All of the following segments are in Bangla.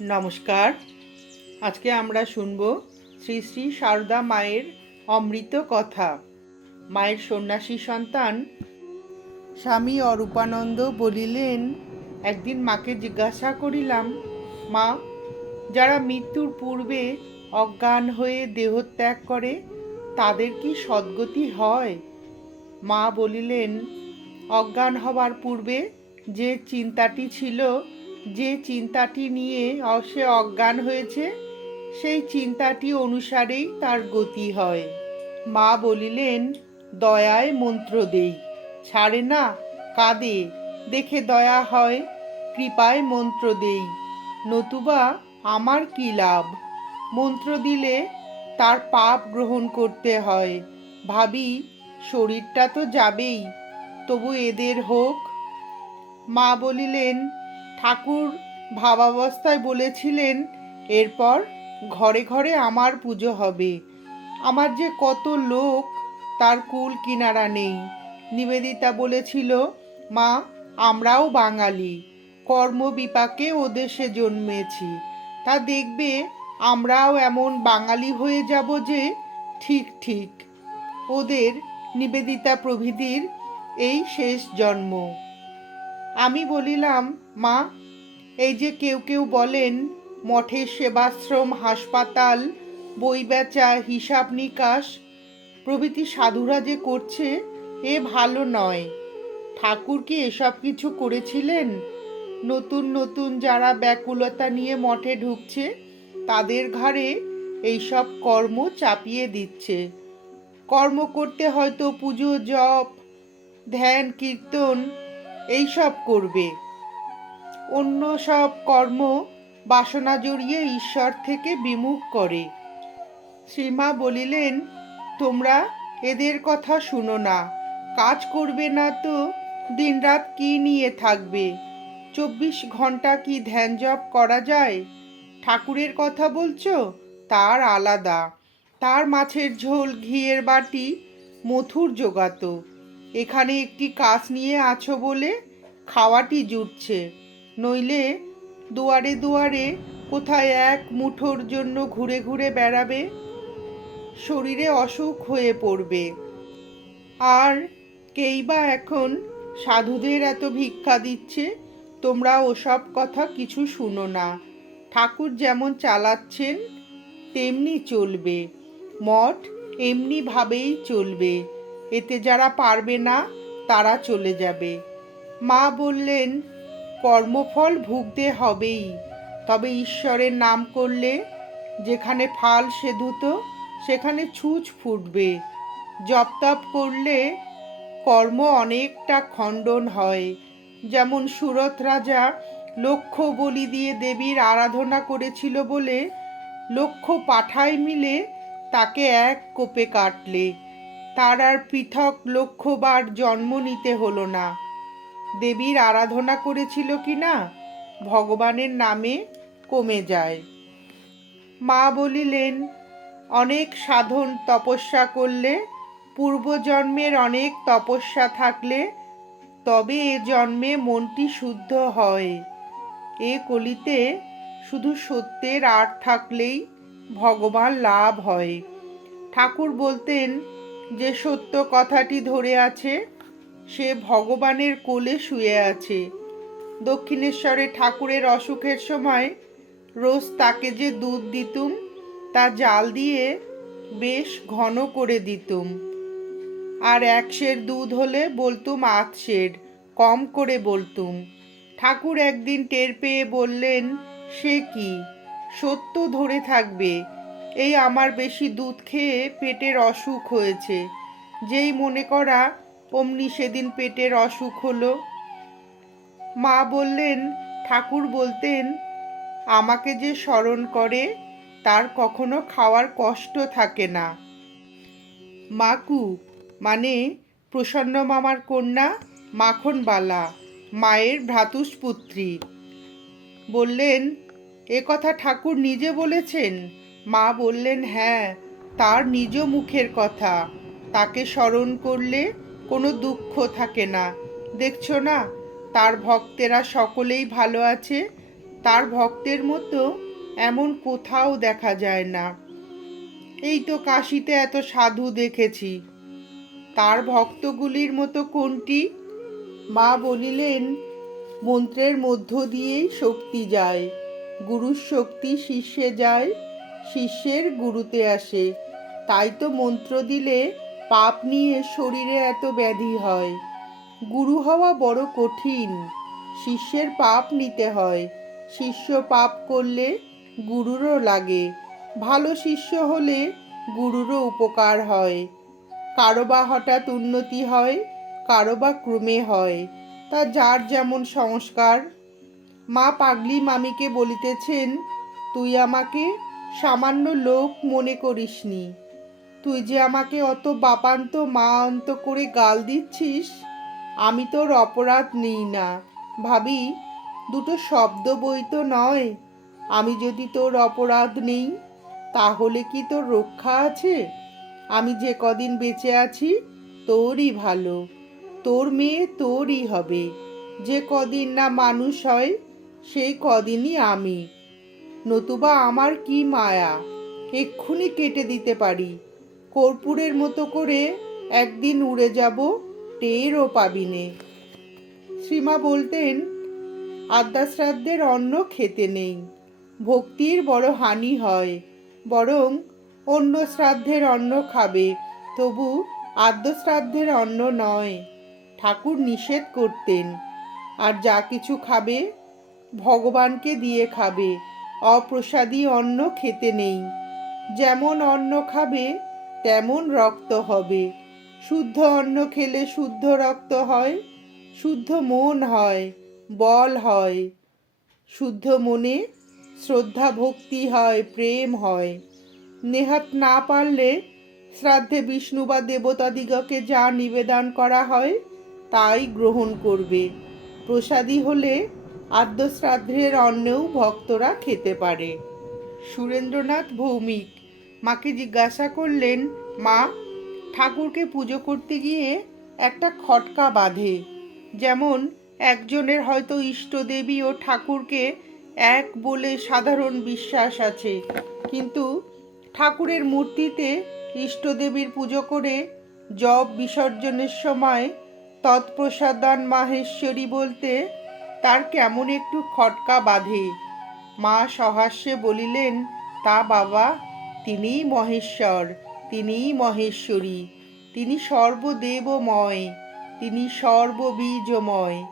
নমস্কার। আজকে আমরা শুনব শ্রী শ্রী সারদা মায়ের অমৃত কথা। মায়ের সন্ন্যাসী সন্তান স্বামী অরূপানন্দ বলিলেন, একদিন মাকে জিজ্ঞাসা করিলাম, মা, যারা মৃত্যুর পূর্বে অজ্ঞান হয়ে দেহত্যাগ করে, তাদের কি সদ্গতি হয়? মা বলিলেন, অজ্ঞান হবার পূর্বে যে চিন্তাটি ছিল যে চিন্তাটি নিয়ে সে অজ্ঞান হয়েছে, সেই চিন্তাটি অনুসারেই তার গতি হয়। মা বলিলেন, দয়ায় মন্ত্র দেই। ছাড়ে না, কাঁদে, দেখে দয়া হয়, কৃপায় মন্ত্র দেই। নতুবা আমার কি লাভ? মন্ত্র দিলে তার পাপ গ্রহণ করতে হয়। ভাবি, শরীরটা তো যাবেই, তবু এদের হোক। মা বলিলেন ঠাকুর ভাবাবস্থায় বলেছিলেন, এরপর ঘরে ঘরে আমার পুজো হবে। আমার যে কত লোক, তার কুল কিনারা নেই। নিবেদিতা বলেছিল, মা, আমরাও বাঙালি। কর্ম বিপাকে ও দেশে জন্মেছি। তা দেখবে, আমরাও এমন বাঙালি হয়ে যাব যে, ঠিক ঠিক। ওদের নিবেদিতা প্রভৃতির এই শেষ জন্ম। আমি বলিলাম, মা, এই যে কেউ কেউ বলেন মঠের সেবাশ্রম, হাসপাতাল বই বেচা হিসাব নিকাশ, প্রভৃতি সাধুরা যে করছে, এ ভালো নয়। ঠাকুর কি এসব কিছু করেছিলেন? নতুন নতুন যারা ব্যাকুলতা নিয়ে মঠে ঢুকছে, তাদের ঘাড়ে এইসব কর্ম চাপিয়ে দিচ্ছে। কর্ম করতে হয়তো পুজো, জপ, ধ্যান, কীর্তন এইসব করবে। অন্য সব কর্ম বাসনা জড়িয়ে ঈশ্বর থেকে বিমুখ করে। শ্রীমা বলিলেন, তোমরা এদের কথা শুনো না। কাজ করবে না তো, দিনরাত কি নিয়ে থাকবে? চব্বিশ ঘণ্টা কি ধ্যান জপ করা যায়? ঠাকুরের কথা বলছো? তার আলাদা। তার মাছের ঝোল, ঘিয়ের বাটি মথুর জোগাতো। এখানে একটি কাজ নিয়ে আছো বলে খাওয়াটি জুটছে। নইলে দুয়ারে দুয়ারে কোথায় এক মুঠোর জন্য ঘুরে ঘুরে বেড়াবে? শরীরে অসুখ হয়ে পড়বে। আর কেই বা এখন সাধুদের এত ভিক্ষা দিচ্ছে? তোমরা ওসব কথা কিছু শুনো না। ঠাকুর যেমন চালাচ্ছেন, তেমনি চলবে। মঠ এমনিভাবেই চলবে। এতে যারা পারবে না, তারা চলে যাবে। মা বললেন, কর্মফল ভুগতে হবেই। তবে ঈশ্বরের নাম করলে, যেখানে ফাল সেধুত সেখানে ছুঁচ ফুটবে। জপ তপ করলে কর্ম অনেকটা খণ্ডন হয়। যেমন সুরত রাজা লক্ষ বলি দিয়ে দেবীর আরাধনা করেছিল বলে লক্ষ পাঠায় মিলে তাকে এক কোপে কাটলে। তার আর পৃথক লক্ষ্যবার জন্ম নিতে হলো না। দেবীর আরাধনা করেছিল কি না, ভগবানের নামে কমে যায়। মা বলিলেন, অনেক সাধন তপস্যা করলে, পূর্বজন্মের অনেক তপস্যা থাকলে, তবে এ জন্মে মনটি শুদ্ধ হয়। এ কলিতে শুধু সত্যের আট থাকলেই ভগবান লাভ হয়। ঠাকুর বলতেন যে সত্য কথাটি ধরে আছে, সে ভগবানের কোলে শুয়ে আছে। দক্ষিণেশ্বরে ঠাকুরের অসুখের সময় রোজ তাকে যে দুধ দিতুম, তা জাল দিয়ে বেশ ঘন করে দিতুম। আর এক সের দুধ হলে বলতুম আধ সের, কম করে বলতুম। ঠাকুর একদিন টের পেয়ে বললেন, সে কি? সত্য ধরে থাকবে এই আমার বেশি দুধ খেয়ে পেটের অসুখ হয়েছে। যেই মনে করা, অমনি সেদিন পেটের অসুখ হলো। মা বললেন, ঠাকুর বলতেন, আমাকে যে স্মরণ করে, তার কখনো খাওয়ার কষ্ট থাকে না। মাকু মানে প্রসন্ন মামার কন্যা মাখনবালা, মায়ের ভ্রাতুষ্পুত্রী। বললেন, এ কথা ঠাকুর নিজে বলেছেন? মা বললেন হ্যাঁ তার নিজ মুখের কথা। তাকে স্মরণ করলে কোনো দুঃখ থাকে না। দেখছ না, তার ভক্তেরা সকলেই ভালো আছে। তার ভক্তের মতো এমন কোথাও দেখা যায় না। এই তো কাশিতে এত সাধু দেখেছি। তার ভক্তগুলির মতো কোনটি? মা বলিলেন, মন্ত্রের মধ্য দিয়েই শক্তি যায়। গুরুর শক্তি শিষ্যে যায়। শিষ্যের গুরুতে আসে। তাই তো মন্ত্র দিলে পাপ নিয়ে শরীরে এত ব্যাধি হয়। গুরু হওয়া বড় কঠিন, শিষ্যের পাপ নিতে হয়। শিষ্য পাপ করলে গুরুরও লাগে। ভালো শিষ্য হলে গুরুরও উপকার হয়। কারও বা হঠাৎ উন্নতি হয়, কারও বা ক্রমে হয়। তা যার যেমন সংস্কার। মা পাগলি মামিকে বলিতেছেন, তুই আমাকে সামান্য লোক মনে করিসনি। তুই যে আমাকে অত বাপান্ত মা অন্ত করে গাল দিচ্ছিস, আমি তোর অপরাধ নিই না। ভাবি, দুটো শব্দ বই তো নয়। আমি যদি তোর অপরাধ নেই, তাহলে কি তোর রক্ষা আছে? আমি যে কদিন বেঁচে আছি, তোরই ভালো। তোর মেয়ে তোরই হবে। যে কদিন না মানুষ হয়, সেই কদিনই আমি। নতুবা আমার কি মায়া? এক্ষুনি কেটে দিতে পারি। কর্পূরের মতো করে একদিন উড়ে যাব টেরও পাবিনে। শ্রীমা বলতেন, আদ্যাশ্রাদ্ধের অন্ন খেতে নেই। ভক্তির বড় হানি হয়, বরং অন্য শ্রাদ্ধের অন্ন খাবে। তবু আদ্যশ্রাদ্ধের অন্ন নয়। ঠাকুর নিষেধ করতেন, আর যা কিছু খাবে, ভগবানকে দিয়ে খাবে। অপ্রসাদী অন্ন খেতে নেই। যেমন অন্ন খাবে, তেমন রক্ত হবে। শুদ্ধ অন্ন খেলে শুদ্ধ রক্ত হয়, শুদ্ধ মন হয়, বল হয়। শুদ্ধ মনে শ্রদ্ধা ভক্তি হয়, প্রেম হয়। নেহাত না পারলে শ্রাদ্ধে বিষ্ণু বা দেবতাদিগকে যা নিবেদন করা হয়, তাই গ্রহণ করবে। প্রসাদী হলে আদ্য শ্রাদ্ধের অন্নেও ভক্তরা খেতে পারে। সুরেন্দ্রনাথ ভৌমিক, মাকে জিজ্ঞাসা করলেন, মা, ঠাকুরকে পুজো করতে গিয়ে একটা খটকা বাঁধে। যেমন একজনের হয়তো ইষ্টদেবী ও ঠাকুরকে এক বলে সাধারণ বিশ্বাস আছে। কিন্তু ঠাকুরের মূর্তিতে ইষ্টদেবীর পুজো করে জব বিসর্জনের সময় তৎপ্রসাদান মাহেশ্বরী বলতে তার কেমন একটু খটকা বাঁধে। মা সহাস্যে বলিলেন, তা বাবা, তিনিই মহেশ্বর, তিনিই মহেশ্বরী, তিনি সর্বদেবময়, তিনি সর্ববীজময়,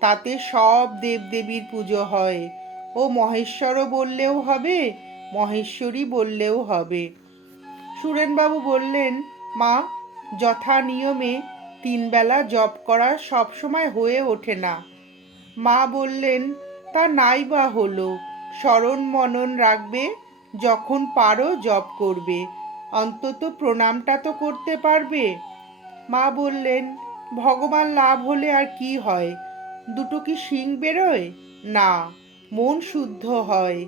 তাতে সব দেবদেবীর পুজো হয়। ও মহেশ্বরও বললেও হবে, মহেশ্বরী বললেও হবে। সুরেনবাবু বললেন, মা যথা নিয়মে তিনবেলা জপ করা সবসময় হয়ে ওঠে না। মা বললেন, তা নাই বা হলো। স্মরণ মনন রাখবে, যখন পারো জপ করবে। অন্তত প্রণামটা তো করতে পারবে। মা বললেন, ভগবান লাভ হলে আর কি হয়? দুটো কি শিং বেরোয়? না, মন শুদ্ধ হয়।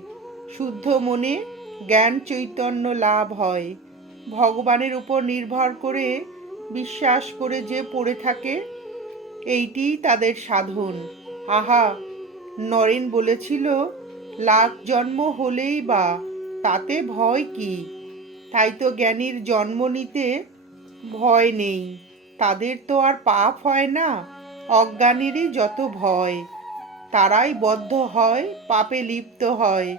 শুদ্ধ মনে জ্ঞান চৈতন্য লাভ হয়। ভগবানের উপর নির্ভর করে, বিশ্বাস করে যে পড়ে থাকে, এইটিই তাদের সাধন। আহা, নরেন বলেছিল, লাখ জন্ম হলেই বা, তাতে ভয় কি? তাই তো জ্ঞানীর জন্ম নিতে ভয় নেই। তাদের তো আর পাপ হয় না, অজ্ঞানীরই যত ভয়। তারাই বদ্ধ হয়, পাপে লিপ্ত হয়।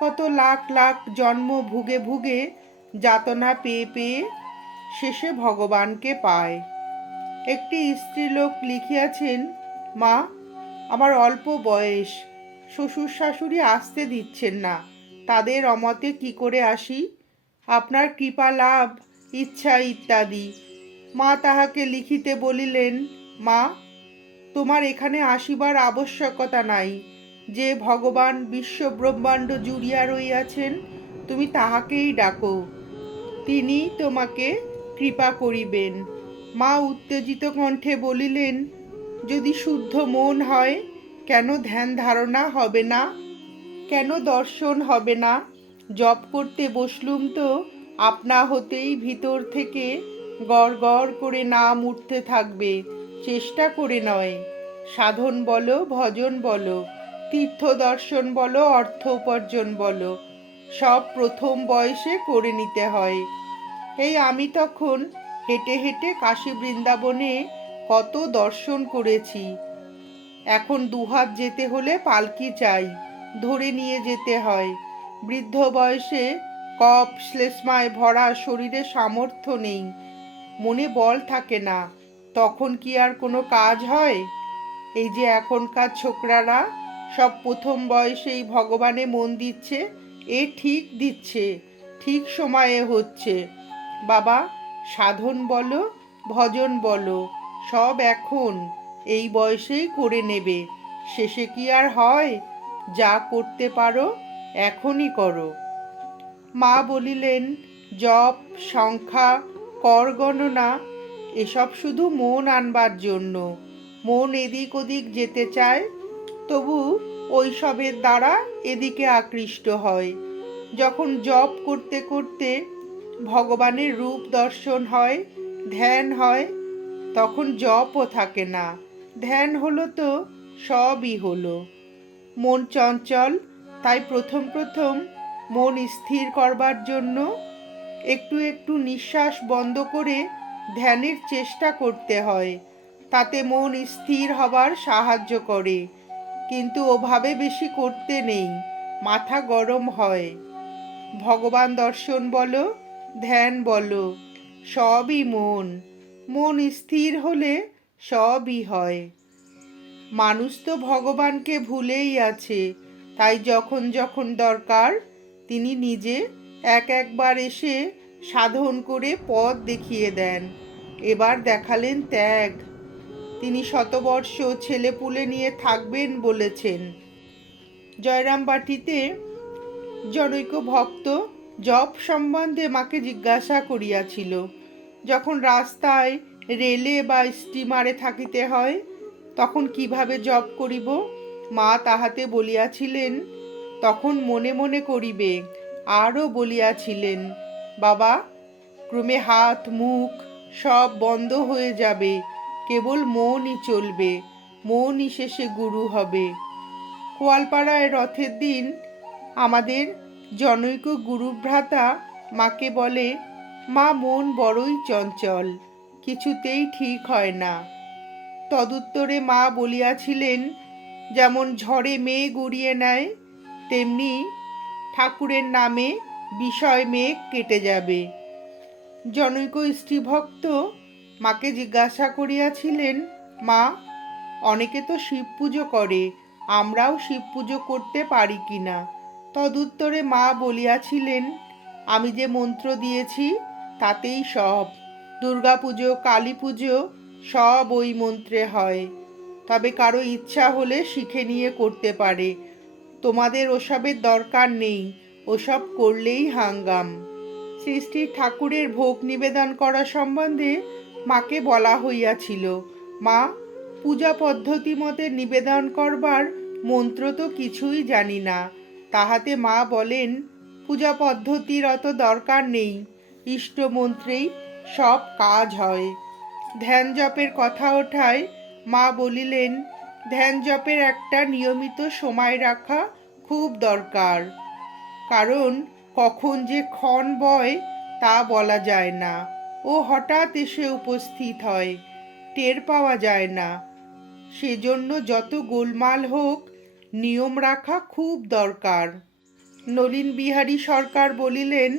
কত লাখ লাখ জন্ম ভুগে ভুগে যাতনা পেয়ে পেয়ে শেষে ভগবানকে পায়। একটি স্ত্রীলোক লিখিয়াছেন, মা আমার অল্প বয়স। শ্বশুর শাশুড়ি আসতে দিচ্ছেন না। তাদের অমতে কি করে আসি? আপনার কৃপা, লাভ, ইচ্ছা ইত্যাদি। মা তাহাকে লিখিতে বলিলেন, মা, তোমার এখানে আসিবার আবশ্যকতা নাই। যে ভগবান বিশ্ব ব্রহ্মাণ্ড জুড়িয়া রইয়াছেন তুমি তাহাকেই ডাকো। তিনি তোমাকে কৃপা করিবেন। মা উত্তেজিত কণ্ঠে বলিলেন যদি শুদ্ধ মন হয়, কেন ধ্যান ধারণা হবে না? কেন দর্শন হবে না? জপ করতে বসলুম তো, আপনা হতেই ভিতর থেকে গড় গড় করে নাম উঠতে থাকবে, চেষ্টা করে নয়। সাধন বলো, ভজন বলো, তীর্থ দর্শন বলো, অর্থ উপার্জন বলো, সব প্রথম বয়সে করে নিতে হয়। এই আমি তখন হেঁটে হেঁটে কাশী বৃন্দাবনে কত দর্শন করেছি। এখন দুহাত যেতে হলে পালকি চাই, ধরে নিয়ে যেতে হয়। বৃদ্ধ বয়সে কপ শ্লেষ্মায় ভরা শরীরে সামর্থ্য নেই, মনে বল থাকে না, তখন কি আর কোনো কাজ হয়? এই যে এখনকার ছোকরারা সব প্রথম বয়সেই ভগবানে মন দিচ্ছে, এ ঠিক দিচ্ছে, ঠিক সময়ে হচ্ছে। বাবা, সাধন বলো, ভজন বলো সব এখন এই বয়সেই করে নেবে। শেষে কি আর হয়? যা করতে পারো, এখনই করো। মা বলিলেন, জপ, সংখ্যা, কর গণনা, এসব শুধু মন আনবার জন্য। মন এদিক ওদিক যেতে চায়, তবু ওইসবের দ্বারা এদিকে আকৃষ্ট হয়। যখন জপ করতে করতে ভগবানের রূপ দর্শন হয়, ধ্যান হয় তখন জপও থাকে না। ধ্যান হলো তো সবই হলো। মন চঞ্চল, তাই প্রথম প্রথম মন স্থির করবার জন্য একটু একটু নিঃশ্বাস বন্ধ করে ধ্যানের চেষ্টা করতে হয়। তাতে মন স্থির হবার সাহায্য করে। কিন্তু ওভাবে বেশি করতে নেই, মাথা গরম হয়। ভগবান দর্শন বলো, ধ্যান বলো, সবই মন। মন স্থির হলে সবই হয়। মানুষ তো ভগবানকে ভুলেই আছে, তাই যখন যখন দরকার, তিনি নিজে এক একবার এসে সাধন করে পথ দেখিয়ে দেন। এবার দেখালেন ত্যাগ। তিনি শতবর্ষ ছেলেপুলে নিয়ে থাকবেন বলেছেন। জয়রামবাটিতে জনৈক ভক্ত জপ সম্বন্ধে মাকে জিজ্ঞাসা করিয়াছিল। যখন রাস্তায় রেলে বা স্টিমারে থাকিতে হয়, তখন কীভাবে জপ করিব? মা তাহাতে বলিয়াছিলেন, তখন মনে মনে করিবে, আরও বলিয়াছিলেন, বাবা, ক্রমে হাত, মুখ সব বন্ধ হয়ে যাবে, কেবল মনই চলবে, মনই শেষে গুরু হবে। কোয়ালপাড়ায় রথের দিন আমাদের জনৈক গুরুভ্রাতা মাকে বলে মা মন বড়ই চঞ্চল, কিছুতেই ঠিক হয় না। তদুত্তরে মা বলিয়াছিলেন, যেমন ঝড়ে মেয়ে উড়িয়ে নেয়, তেমনি ঠাকুরের নামে বিষয় মেঘ কেটে যাবে। জনৈক স্ত্রীভক্ত মাকে জিজ্ঞাসা করিয়াছিলেন, মা, অনেকে তো শিব পুজো করে, আমরাও শিব পুজো করতে পারি কি না? তদুত্তরে মা বলিয়াছিলেন, আমি যে মন্ত্র দিয়েছি তাতেই সব। দুর্গা পুজো কালী পুজো সব ওই মন্ত্রে হয়। তবে কারও ইচ্ছা হলে শিখে নিয়ে করতে পারে। তোমাদের ওসবের দরকার নেই, ওসব করলেই হাঙ্গাম। শ্রী ঠাকুরের ভোগ নিবেদন করা সম্বন্ধে মাকে বলা হইয়াছিল। মা, পূজা পদ্ধতি মতে নিবেদন করবার মন্ত্র তো কিছুই জানি না। তাহাতে মা বলেন, পূজা পদ্ধতির অত দরকার নেই। ইষ্ট মন্ত্রেই সব কাজ হয়। ধ্যান জপের কথা ওঠায় মা বলিলেন, ধ্যান জপের একটা নিয়মিত সময় রাখা খুব দরকার। কারণ কখন যে ক্ষণ বয় তা বলা যায় না। ও হঠাৎ এসে উপস্থিত হয়, টের পাওয়া যায় না। সেজন্য যত গোলমাল হোক, নিয়ম রাখা খুব দরকার। নলিন বিহারী সরকার বলিলেন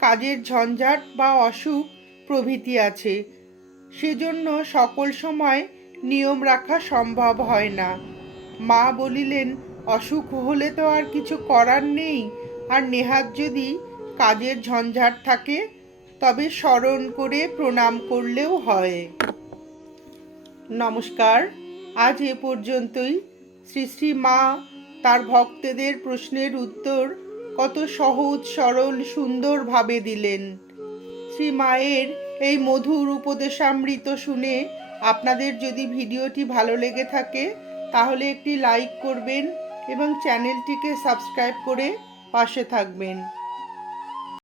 কাজের ঝঞ্ঝাট বা অসুখ প্রভৃতি আছে। সেজন্য সকল সময় নিয়ম রাখা সম্ভব হয় না। মা বলিলেন, অসুখ হলে তো আর কিছু করার নেই। আর নেহাত যদি কাজের ঝঞ্ঝাট থাকে, তবে স্মরণ করে প্রণাম করলেও হয়। নমস্কার। আজ এ পর্যন্তই। শ্রী শ্রী মা তার ভক্তদের প্রশ্নের উত্তর কত সহজ, সরল, সুন্দরভাবে দিলেন। শ্রী মায়ের এই মধুর উপদেশামৃত শুনে আপনাদের যদি ভিডিওটি ভালো লেগে থাকে, তাহলে একটি লাইক করবেন এবং চ্যানেলটিকে সাবস্ক্রাইব করে পাশে থাকবেন।